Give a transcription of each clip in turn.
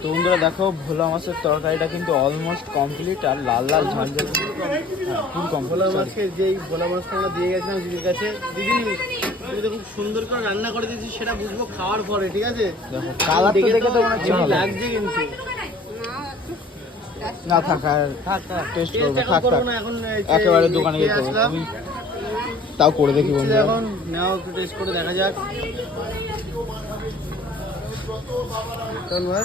তো বন্ধুরা দেখো, ভোলা মাছের তরকারিটা কিন্তু অলমোস্ট কমপ্লিট। আর লাল লাল ঝাল ঝাল ফুল কম। ভোলা মাছকে যেই ভোলা মাছটা আমরা দিয়ে গেছিলাম দিদির কাছে, দিদি তুমি তো খুব সুন্দর করে রান্না করে দিয়েছি, সেটা বুঝবো খাওয়ার পরে, ঠিক আছে? দেখো কালার তো দেখে তো মনে হচ্ছে হেভি ভালো লাগছে কিন্তু। না, থাক টেস্ট করবো, থাক না এখন একেবারে দোকানে গিয়ে করবো। তুমি তাও করে দেখি বন্ধুরা। এখন নাও একটু টেস্ট করে দেখা যাক। চল ভাই,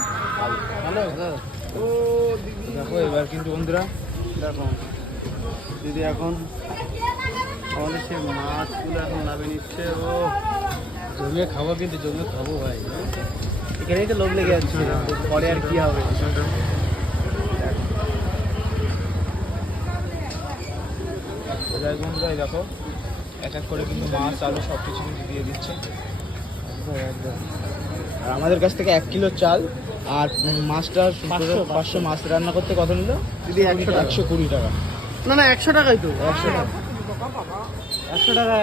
ভালো। ও দিদি দেখো এবার কিন্তু বন্ধুরা দেখো, দিদি এখন আমাদের সে মাছগুলো এখন নামিয়ে নিচ্ছে। ও জমিয়ে খাবো, কিন্তু জমিয়ে খাবো ভাই, এখানেই তো লোভ লেগে যাচ্ছে, পরে আর কি হবে। এবার বন্ধুরা এই দেখো এক এক করে কিন্তু মাছ আলু সব কিছু কিন্তু দিয়ে দিচ্ছে। আর আমাদের কাছ থেকে 1 কিলো চাল আর মাছটা 500 মাছ রান্না করতে কত নিল দিদি? 120 টাকা। না না, 100 টাকাই তো। 100 টাকা। 100 টাকা।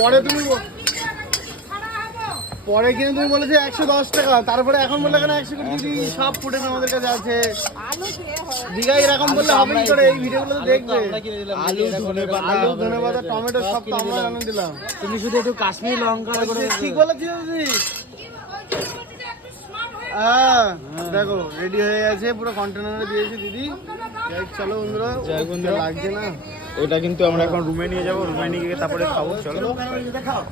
পরে তুমি পরে কিন্তু তুমি বলেছে 110 টাকা, তারপরে এখন বললে কেন 100 করে? দিদি সব ফুটেজ আমাদের কাছে আছে, দীঘায় এরকম বললে হবে কি করে? এই ভিডিওগুলো তো দেখবে। আলু ধনেপাতা টমেটো সব তো আমরা রান্না দিলাম। তুমি শুধু একটু কাশ্মীরি লঙ্কা করে। ঠিক বলেছি দিদি। হ্যাঁ দেখো রেডি হয়ে গেছে, পুরো কন্টেনারে দিয়েছি দিদি। চলো বন্ধুরা, লাগছে না এটা কিন্তু আমরা এখন রুমে নিয়ে যাবো, রুমে নিয়ে গিয়ে তারপরে খাবো। চলো।